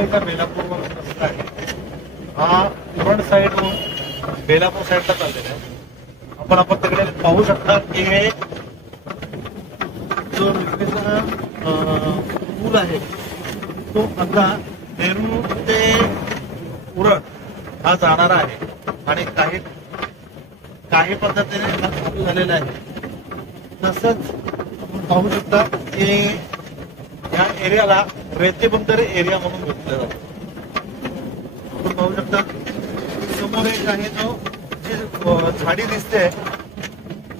मुंबईचा बेलापूरवर रस्ता आहे. हा फ्रंट साईडवरून बेलापूर साईडला चाललेला आहे. आपण तिकडे पाहू शकता की हे जो रेल्वेचा पूल आहे तो आता नेरूळ ते उरण हा जाणारा आहे आणि काही पद्धतीने हा चालू झालेला आहे. तसंच आपण पाहू शकता की या एरियाला रेतीबंदर एरिया म्हणून घेतलं जातं. आपण पाहू शकता समोर एक आहे जो जी झाडी दिसते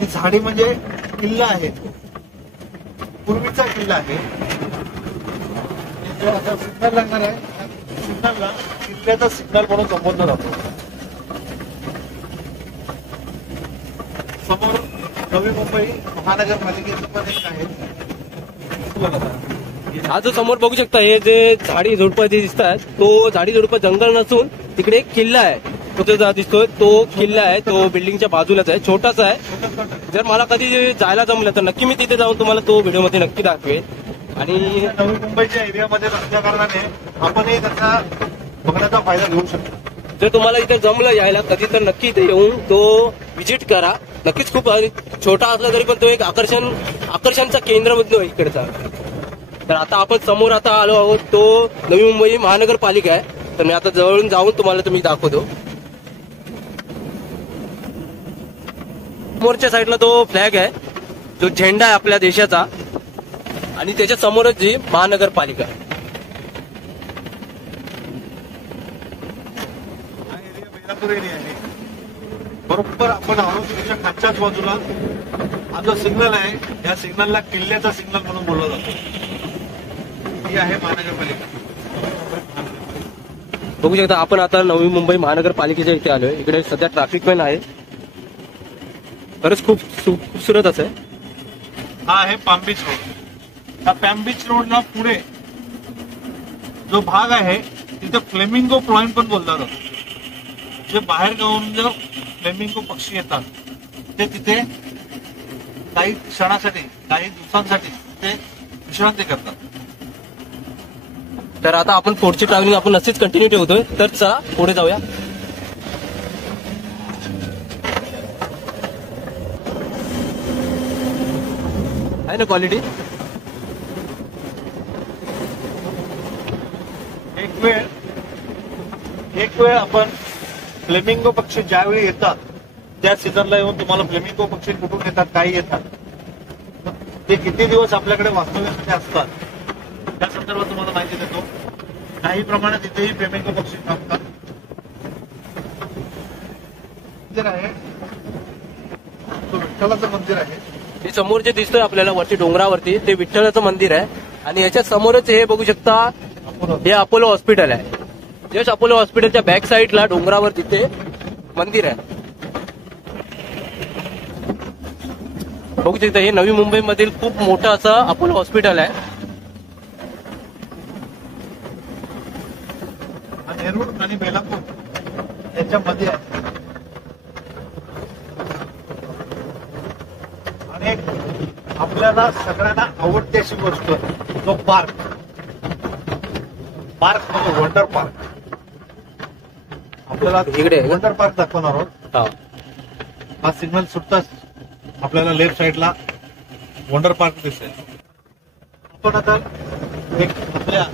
ती झाडी म्हणजे किल्ला आहे, पूर्वीचा किल्ला आहे. जो आता सिग्नल लागणार आहे सिग्नलला किल्ल्याचा सिग्नल म्हणून संबोधलं जातो. समोर नवी मुंबई महानगरपालिकेचं पण एक आहे. हा जो समोर बघू शकता हे जे झाडी झुडपं जे दिसतात तो झाडी झुडपं जंगल नसून तिकडे एक किल्ला आहे. तो जो दिसतोय तो किल्ला आहे, तो बिल्डिंगच्या बाजूलाच आहे, छोटासा आहे. जर मला कधी जायला जमलं तर नक्की मी तिथे जाऊन तुम्हाला तो व्हिडिओमध्ये नक्की दाखवेल. आणि नवी मुंबईच्या एरियामध्ये असल्या कारणाने आपणही त्याचा बघण्याचा फायदा घेऊ शकतो. जर तुम्हाला इथे जमलं यायला कधी तर नक्की इथे येऊन तो व्हिजिट करा. नक्कीच खूप छोटा असला तरी पण तो एक आकर्षणचा केंद्र मधून इकडचा. तर आता आपण समोर आता आलो आहोत तो नवी मुंबई महानगरपालिका आहे. तर मी आता जवळून जाऊन तुम्हाला तुम्ही दाखवतो. समोरच्या साईडला तो फ्लॅग आहे, जो झेंडा आहे आपल्या देशाचा, आणि त्याच्या समोरच जी महानगरपालिका आहे. हा एरिया बेलापूर एरिया आहे. बरोबर आपण आहोत त्याच्या खालच्याच बाजूला हा जो सिग्नल आहे या सिग्नलला किल्ल्याचा सिग्नल म्हणून बोलला जातो. ही आहे महानगरपालिका. बघू शकता आपण आता नवी मुंबई महानगरपालिकेच्या इथे आलोय. इकडे सध्या ट्रॅफिक पण आहे. खरंच खूप खूबसूरत असं आहे. हा आहे पाम बीच रोड. त्या पाम बीच रोडला पुढे जो भाग आहे तिथे फ्लेमिंगो पॉइंट पण बोलला जातो. जे बाहेर गावून जे फ्लेमिंगो पक्षी येतात ते तिथे काही क्षणासाठी काही दिवसांसाठी ते विश्रांती करतात. तर आता आपण पुढची ट्रॅव्हलिंग आपण अशीच कंटिन्यू ठेवतोय. तर चला पुढे जाऊया. आहे ना क्वालिटी. एक वेळ आपण फ्लेमिंगो पक्षी ज्यावेळी येतात त्या सीझनला येऊन तुम्हाला फ्लेमिंगो पक्षी कुठून येतात, काही येतात, ते किती दिवस आपल्याकडे वास्तव्यासाठी असतात त्या संदर्भात तुम्हाला माहिती देतो. काही प्रमाणात इथेही फ्लेमिंगो पक्षी थांबतात. मंदिर आहे तो विठ्ठलाचं मंदिर आहे. हे समोर जे दिसतंय आपल्याला वरती डोंगरावरती ते विठ्ठलाचं मंदिर आहे. आणि याच्या समोरच हे बघू शकता हे अपोलो हॉस्पिटल आहे. जस्ट अपोलो हॉस्पिटलच्या बॅक साईडला डोंगरावर तिथे मंदिर आहे. बघू शकता हे नवी मुंबई मधील खूप मोठं असं अपोलो हॉस्पिटल आहे. नेरूळ आणि बेलापूर याच्यामध्ये आहे. आणि आपल्याला सगळ्यांना आवडते अशी गोष्ट जो पार्क म्हणजे वंडर पार्क. आपल्याला इकडे वंडर पार्क दाखवणार आहोत. हा सिग्नल सुटताच आपल्याला लेफ्ट साईडला वंडर पार्क दिसेल. आपण आता एक आपल्या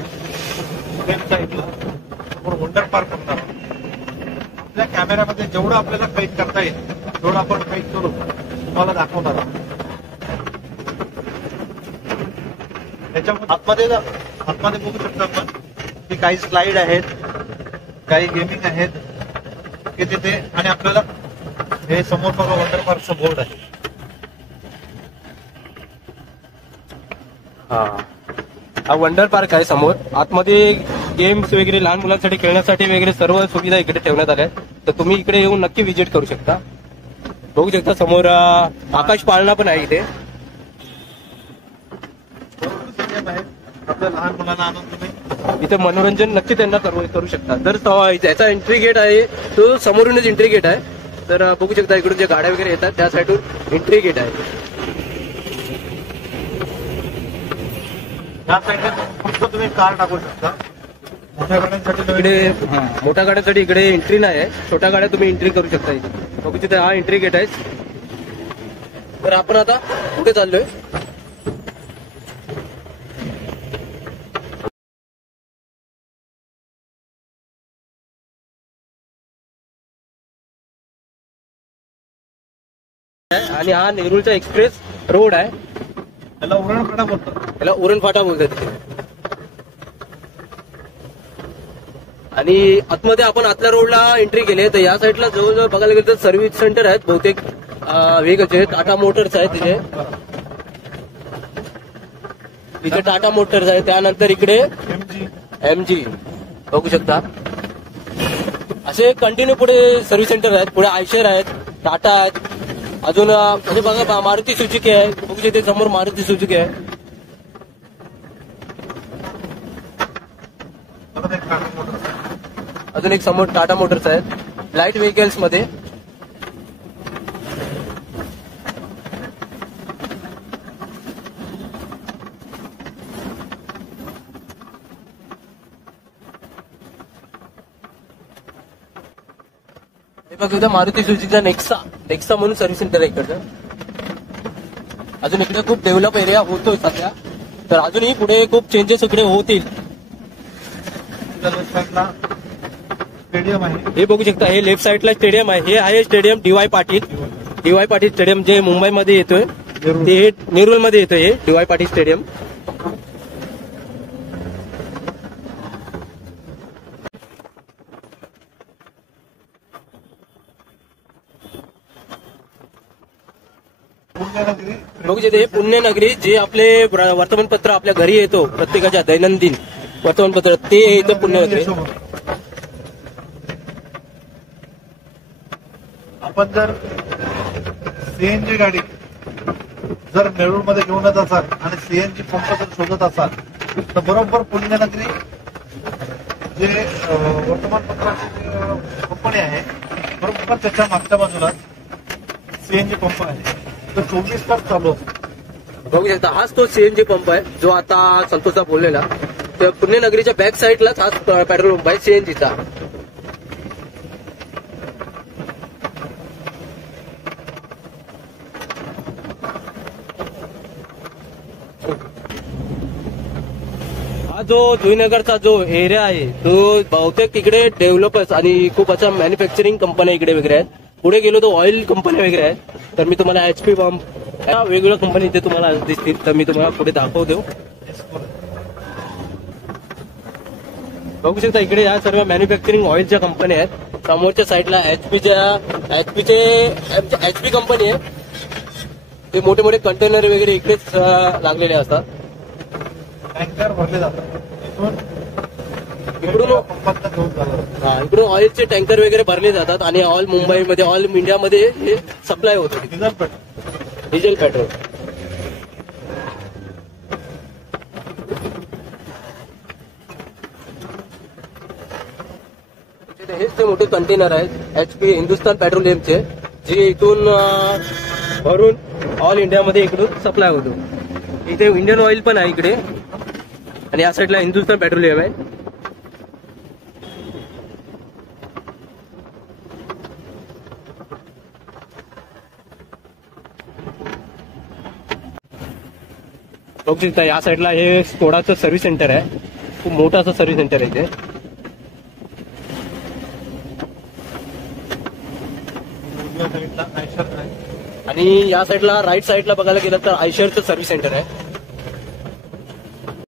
लेफ्ट साईडला वंडर पार्क करणार आहोत. आपल्या कॅमेऱ्यामध्ये जेवढं आपल्याला कैद करता येईल तेवढं आपण कैद करून तुम्हाला दाखवणार आहोत. त्याच्यामध्ये आतमध्ये बघू शकता आपण की काही स्लाइड आहेत, काही गेमिंग आहेत की तिथे. आणि आपल्याला हे समोर बघा वॉटर पार्कचा बोर्ड आहे. हा वंडर पार्क आहे समोर. आतमध्ये गेम्स वगैरे लहान मुलांसाठी खेळण्यासाठी वगैरे सर्व सुविधा इकडे ठेवण्यात आल्या आहेत. तर तुम्ही इकडे येऊन नक्की व्हिजिट करू शकता. बघू शकता समोर आकाश पाळणा पण आहे इथे. आपल्या लहान मुलांना आणून तुम्ही इथे मनोरंजन नक्की त्यांना करू शकता. तर याचा एंट्री गेट आहे तो समोरूनच एंट्री गेट आहे. तर बघू शकता इकडून जे गाड्या वगैरे येतात त्या साईडून एंट्री गेट आहे. या साईडला फक्त तुम्ही कार टाकू शकता. मोठ्या गाड्यांसाठी इकडे मोठ्या गाड्यांसाठी इकडे एंट्री नाही आहे, छोट्या गाड्या तुम्ही एंट्री करू शकता इथे. बघू तिथे हा एंट्री गेट आहे. तर आपण आता कुठे चाललोय? आणि हा नेरूळचा एक्सप्रेस रोड आहे. त्याला उरण फाटा बोलतात. त्याला उरण फाटा बोलतात तिथे. आणि आतमध्ये आपण आतल्या रोडला एंट्री केली तर या साईडला जवळजवळ बघायला गेलं तर सर्व्हिस सेंटर आहेत बहुतेक वेगचे. टाटा मोटर्स आहेत तिथे टाटा मोटर्स आहे. त्यानंतर इकडे MG बघू शकता. असे कंटिन्यू पुढे सर्व्हिस सेंटर आहेत. पुढे आयशर आहेत, टाटा आहेत, अजून म्हणजे बघा मारुती सुझुकी आहे. बघू शकते समोर मारुती सुझुकी आहे. अजून एक समोर टाटा मोटर्स आहेत लाईट व्हेकल्स मध्ये. हे बघा मारुती सुझुकीचा नेक्सा म्हणून सर्व्हिस सेंटर आहे इकडचं. अजून इकडे खूप डेव्हलप एरिया होतोय सध्या. तर अजूनही पुढे खूप चेंजेस इकडे होतील. स्टेडियम आहे हे बघू शकता. हे लेफ्ट साईडला स्टेडियम आहे. हे आहे स्टेडियम DY पाटील स्टेडियम जे मुंबईमध्ये येतोय ते नेरूळमध्ये येतोय. हे DY पाटील स्टेडियम. बघू शकता हे पुण्यनगरी जे आपले वर्तमानपत्र आपल्या घरी येतो प्रत्येकाच्या दैनंदिन वर्तमानपत्र ते येतं पुण्यनगरी. आपण जर CNG गाडी जर नेरूळमध्ये घेऊन येत असाल आणि CNG पंप जर शोधत असाल तर बरोबर पुण्यनगरी जे वर्तमानपत्राची कंपनी आहे बरोबर त्याच्या मागच्या बाजूला CNG पंप आहे. तो 24 तास चालू असतो. बघू शकता हाच तो CNG पंप आहे जो आता संतोषदा बोललेला. तर पुण्यनगरीच्या बॅक साईडलाच हाच पेट्रोल पंप आहे CNGचा. हा जो जुईनगरचा जो एरिया आहे तो बहुतेक इकडे डेव्हलपर्स आणि खूप अशा मॅन्युफॅक्चरिंग कंपन्या इकडे वगैरे आहेत. पुढे गेलो तर ऑइल कंपन्या वगैरे आहेत. तर मी तुम्हाला HP पंप या वेगवेगळ्या कंपनी इथे तुम्हाला दिसतील. तर मी तुम्हाला पुढे दाखवतो. बघू शकता इकडे या सर्व मॅन्युफॅक्चरिंग ऑइलच्या कंपन्या आहेत. समोरच्या साईडला HP कंपनी आहे. ते मोठे मोठे कंटेनर वगैरे इकडेच लागलेले असतात. टँकर भरले जातात इकडून ऑइलचे टँकर वगैरे भरले जातात आणि ऑल मुंबईमध्ये ऑल इंडियामध्ये हे सप्लाय होतं. Diesel petrol. हेच ते मोठे कंटेनर आहेत HP हिंदुस्थान पेट्रोलियमचे जे इथून भरून ऑल इंडियामध्ये इकडून सप्लाय होतो. इथे इंडियन ऑइल पण आहे इकडे आणि या साईडला हिंदुस्थान पेट्रोलियम आहे. बघू शकता या साईडला हे स्कोडाचं सर्व्हिस सेंटर आहे. खूप मोठं असं सर्व्हिस सेंटर आहे इथे. आणि या साईडला राईट साईडला बघायला गेलं तर आयशरचं सर्व्हिस सेंटर आहे.